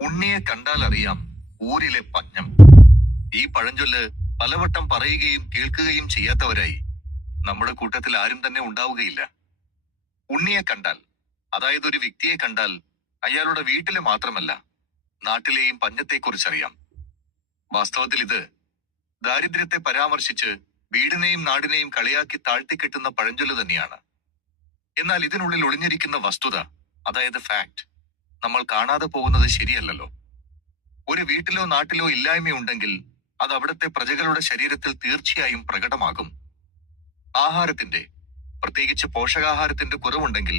ഉണ്ണിയെ കണ്ടാൽ അറിയാം ഊരിലെ പഞ്ഞം. ഈ പഴഞ്ചൊല്ല് പലവട്ടം പറയുകയും കേൾക്കുകയും ചെയ്യാത്തവരായി നമ്മുടെ കൂട്ടത്തിൽ ആരും തന്നെ ഉണ്ടാവുകയില്ല. ഉണ്ണിയെ കണ്ടാൽ, അതായത് ഒരു വ്യക്തിയെ കണ്ടാൽ അയാളുടെ വീട്ടിലെ മാത്രമല്ല നാട്ടിലെയും പഞ്ഞത്തെക്കുറിച്ചറിയാം. വാസ്തവത്തിൽ ഇത് ദാരിദ്ര്യത്തെ പരാമർശിച്ച് വീടിനെയും നാടിനെയും കളിയാക്കി താഴ്ത്തിക്കെട്ടുന്ന പഴഞ്ചൊല്ല് തന്നെയാണ്. എന്നാൽ ഇതിനുള്ളിൽ ഒളിഞ്ഞിരിക്കുന്ന വസ്തുത, അതായത് ഫാക്ട്, നമ്മൾ കാണാതെ പോകുന്നത് ശരിയല്ലല്ലോ. ഒരു വീട്ടിലോ നാട്ടിലോ ഇല്ലായ്മയുണ്ടെങ്കിൽ അത് അവിടുത്തെ പ്രജകളുടെ ശരീരത്തിൽ തീർച്ചയായും പ്രകടമാകും. ആഹാരത്തിന്റെ, പ്രത്യേകിച്ച് പോഷകാഹാരത്തിന്റെ കുറവുണ്ടെങ്കിൽ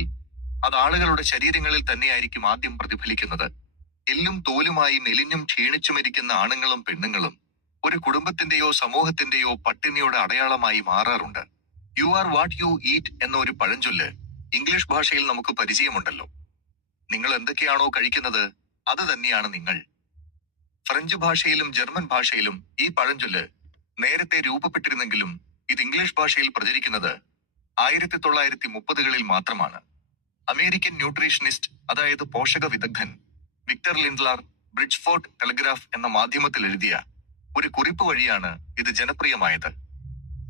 അത് ആളുകളുടെ ശരീരങ്ങളിൽ തന്നെയായിരിക്കും ആദ്യം പ്രതിഫലിക്കുന്നത്. എല്ലും തോലുമായി മെലിഞ്ഞും ക്ഷീണിച്ചുമിരിക്കുന്ന ആണുങ്ങളും പെണ്ണുങ്ങളും ഒരു കുടുംബത്തിന്റെയോ സമൂഹത്തിന്റെയോ പട്ടിണിയുടെ അടയാളമായി മാറാറുണ്ട്. You are what you eat എന്ന ഒരു പഴഞ്ചൊല്ല് ഇംഗ്ലീഷ് ഭാഷയിൽ നമുക്ക് പരിചയമുണ്ടല്ലോ. നിങ്ങൾ എന്തൊക്കെയാണോ കഴിക്കുന്നത് അത് തന്നെയാണ് നിങ്ങൾ. ഫ്രഞ്ച് ഭാഷയിലും ജർമ്മൻ ഭാഷയിലും ഈ പഴഞ്ചൊല്ല് നേരത്തെ രൂപപ്പെട്ടിരുന്നെങ്കിലും ഇത് ഇംഗ്ലീഷ് ഭാഷയിൽ പ്രചരിക്കുന്നത് 1930കളിൽ മാത്രമാണ്. അമേരിക്കൻ ന്യൂട്രീഷനിസ്റ്റ്, അതായത് പോഷക വിദഗ്ധൻ വിക്ടർ ലിൻഡ്ലാർ ബ്രിഡ്ജ്ഫോർഡ് ടെലിഗ്രാഫ് എന്ന മാധ്യമത്തിൽ എഴുതിയ ഒരു കുറിപ്പ് വഴിയാണ് ഇത് ജനപ്രിയമായത്.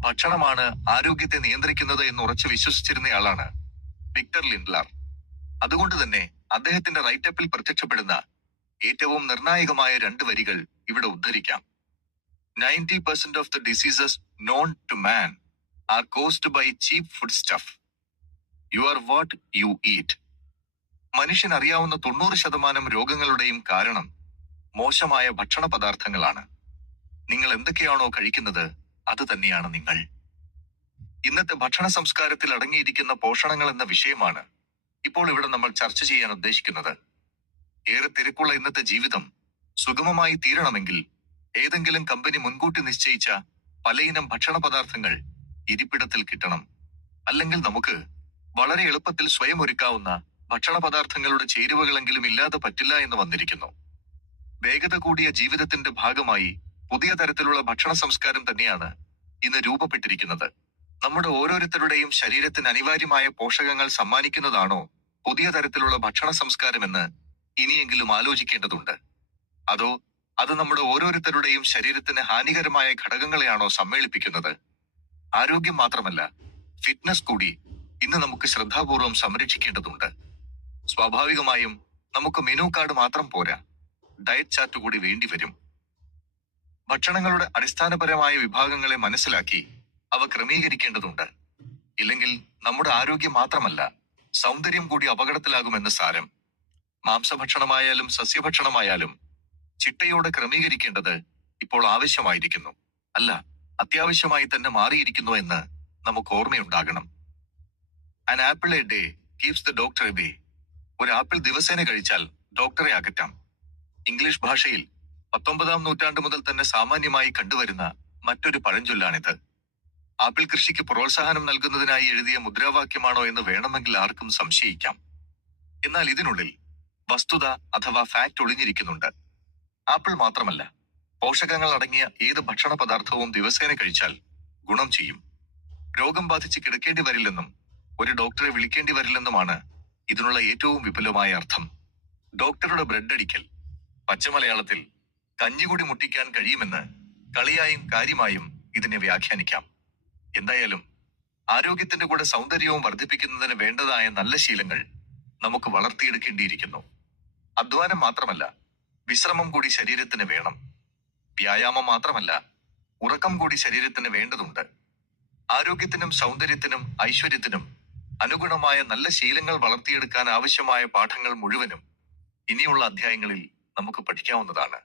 ഭക്ഷണമാണ് ആരോഗ്യത്തെ നിയന്ത്രിക്കുന്നത് എന്ന് ഉറച്ചു വിശ്വസിച്ചിരുന്നയാളാണ് വിക്ടർ ലിൻഡ്ലാർ. അതുകൊണ്ട് തന്നെ അദ്ദേഹത്തിന്റെ റൈറ്റപ്പിൽ പ്രത്യക്ഷപ്പെടുന്ന ഏറ്റവും നിർണായകമായ 2 വരികൾ ഇവിടെ ഉദ്ധരിക്കാം. 90% of the diseases known to man are caused by cheap food stuff. You are what you eat. മനുഷ്യൻ അറിയാവുന്ന 90% രോഗങ്ങളുടെയും കാരണം മോശമായ ഭക്ഷണ പദാർത്ഥങ്ങളാണ്. നിങ്ങൾ എന്തൊക്കെയാണോ കഴിക്കുന്നത് അത് തന്നെയാണ് നിങ്ങൾ. ഇന്നത്തെ ഭക്ഷണ സംസ്കാരത്തിൽ അടങ്ങിയിരിക്കുന്ന പോഷണങ്ങൾ എന്ന വിഷയമാണ് ഇപ്പോൾ ഇവിടെ നമ്മൾ ചർച്ച ചെയ്യാൻ ഉദ്ദേശിക്കുന്നത്. ഏറെ തിരക്കുള്ള ഇന്നത്തെ ജീവിതം സുഗമമായി തീരണമെങ്കിൽ ഏതെങ്കിലും കമ്പനി മുൻകൂട്ടി നിശ്ചയിച്ച പലയിനം ഭക്ഷണ പദാർത്ഥങ്ങൾ ഇരിപ്പിടത്തിൽ കിട്ടണം. അല്ലെങ്കിൽ നമുക്ക് വളരെ എളുപ്പത്തിൽ സ്വയം ഒരുക്കാവുന്ന ഭക്ഷണ പദാർത്ഥങ്ങളുടെ ചേരുവകളെങ്കിലും ഇല്ലാതെ പറ്റില്ല എന്ന് വന്നിരിക്കുന്നു. വേഗത കൂടിയ ജീവിതത്തിന്റെ ഭാഗമായി പുതിയ തരത്തിലുള്ള ഭക്ഷണ സംസ്കാരം തന്നെയാണ് ഇന്ന് രൂപപ്പെട്ടിരിക്കുന്നത്. നമ്മുടെ ഓരോരുത്തരുടെയും ശരീരത്തിന് അനിവാര്യമായ പോഷകങ്ങൾ സമ്മാനിക്കുന്നതാണോ പുതിയ തരത്തിലുള്ള ഭക്ഷണ സംസ്കാരമെന്ന് ഇനിയെങ്കിലും ആലോചിക്കേണ്ടതുണ്ട്. അതോ അത് നമ്മുടെ ഓരോരുത്തരുടെയും ശരീരത്തിന് ഹാനികരമായ ഘടകങ്ങളെയാണോ സമ്മേളിപ്പിക്കുന്നത്? ആരോഗ്യം മാത്രമല്ല, ഫിറ്റ്നസ് കൂടി ഇന്ന് നമുക്ക് ശ്രദ്ധാപൂർവം സംരക്ഷിക്കേണ്ടതുണ്ട്. സ്വാഭാവികമായും നമുക്ക് മെനു കാർഡ് മാത്രം പോരാ, ഡയറ്റ് ചാർട്ട് കൂടി വേണ്ടിവരും. ഭക്ഷണങ്ങളുടെ അടിസ്ഥാനപരമായ വിഭാഗങ്ങളെ മനസ്സിലാക്കി അവ ക്രമീകരിക്കേണ്ടതുണ്ട്. ഇല്ലെങ്കിൽ നമ്മുടെ ആരോഗ്യം മാത്രമല്ല, സൗന്ദര്യം കൂടി അപകടത്തിലാകുമെന്ന് സാരം. മാംസഭക്ഷണമായാലും സസ്യഭക്ഷണമായാലും ചിട്ടയോടെ ക്രമീകരിക്കേണ്ടത് ഇപ്പോൾ ആവശ്യമായിരിക്കുന്നു, അല്ല അത്യാവശ്യമായി തന്നെ മാറിയിരിക്കുന്നു എന്ന് നമുക്ക് ഓർമ്മയുണ്ടാകണം. An apple a day keeps the doctor away. ഒരു ആപ്പിൾ ദിവസേന കഴിച്ചാൽ ഡോക്ടറെ അകറ്റാം. ഇംഗ്ലീഷ് ഭാഷയിൽ 19ാം നൂറ്റാണ്ട് മുതൽ തന്നെ സാമാന്യമായി കണ്ടുവരുന്ന മറ്റൊരു പഴഞ്ചൊല്ലാണിത്. ആപ്പിൾ കൃഷിക്ക് പ്രോത്സാഹനം നൽകുന്നതിനായി എഴുതിയ മുദ്രാവാക്യമാണോ എന്ന് വേണമെങ്കിൽ ആർക്കും സംശയിക്കാം. എന്നാൽ ഇതിനുള്ളിൽ വസ്തുത അഥവാ ഫാക്ട് ഒളിഞ്ഞിരിക്കുന്നുണ്ട്. ആപ്പിൾ മാത്രമല്ല, പോഷകങ്ങൾ അടങ്ങിയ ഏത് ഭക്ഷണ പദാർത്ഥവും ദിവസേന കഴിച്ചാൽ ഗുണം ചെയ്യും. രോഗം ബാധിച്ച് കിടക്കേണ്ടി വരില്ലെന്നും ഒരു ഡോക്ടറെ വിളിക്കേണ്ടി വരില്ലെന്നുമാണ് ഇതിനുള്ള ഏറ്റവും വിപുലമായ അർത്ഥം. ഡോക്ടറുടെ ബ്രെഡ് അടിക്കൽ, പച്ചമലയാളത്തിൽ കഞ്ഞികുടി മുട്ടിക്കാൻ കഴിയുമെന്ന് കളിയായും കാര്യമായും ഇതിനെ വ്യാഖ്യാനിക്കാം. എന്തായാലും ആരോഗ്യത്തിന്റെ കൂടെ സൗന്ദര്യവും വർദ്ധിപ്പിക്കുന്നതിന് വേണ്ടതായ നല്ല ശീലങ്ങൾ നമുക്ക് വളർത്തിയെടുക്കേണ്ടിയിരിക്കുന്നു. അധ്വാനം മാത്രമല്ല, വിശ്രമം കൂടി ശരീരത്തിന് വേണം. വ്യായാമം മാത്രമല്ല, ഉറക്കം കൂടി ശരീരത്തിന് വേണ്ടതുണ്ട്. ആരോഗ്യത്തിനും സൗന്ദര്യത്തിനും ഐശ്വര്യത്തിനും അനുഗുണമായ നല്ല ശീലങ്ങൾ വളർത്തിയെടുക്കാൻ ആവശ്യമായ പാഠങ്ങൾ മുഴുവനും ഇനിയുള്ള അധ്യായങ്ങളിൽ നമുക്ക് പഠിക്കാവുന്നതാണ്.